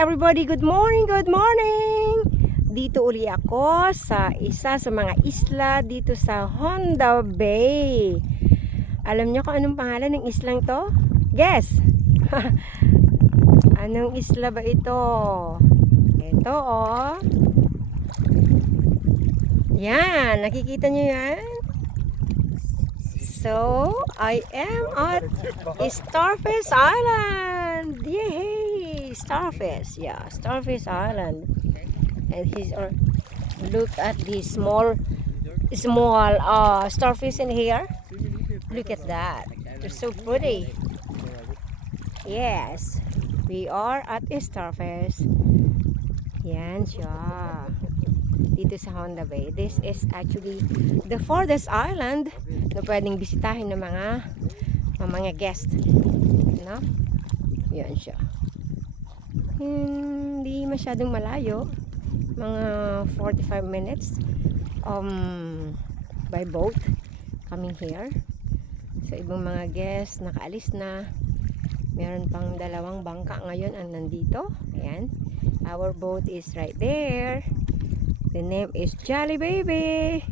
everybody, good morning, good morning! Dito uli ako sa isa sa mga isla dito sa Honda Bay. Alam niyo kung anong pangalan ng islang to? Guess! Anong isla ba ito? Ito oh. Yan, nakikita niyo yan? So, I am at Starfish Island! Yay! Starfish, yeah, Starfish Island. And look at the small starfish in here. Look at that. They're so pretty. Yes, we are at Starfish. Yan siya. Dito sa Honda Bay. This is actually the farthest island na pwedeng bisitahin ng mga guest. No? Yan siya. Hindi masyadong malayo. Mga 45 minutes by boat coming here. So ibang mga guests nakaalis na. Meron pang dalawang bangka ngayon ang nandito. Ayan. Our boat is right there. The name is Jolly Baby.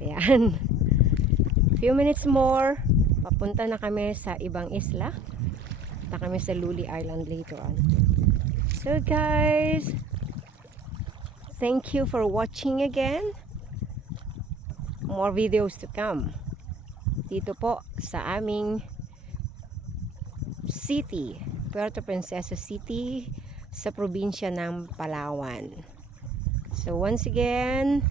Ayan. Few minutes more. Papunta na kami sa ibang isla. Punta kami sa Luli Island later on. So guys, thank you for watching again. More videos to come. Dito po sa aming city, Puerto Princesa City, sa probinsya ng Palawan. So once again,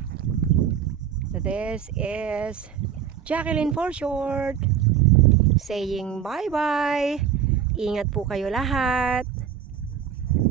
this is Jacqueline for short, saying bye-bye. Ingat po kayo lahat.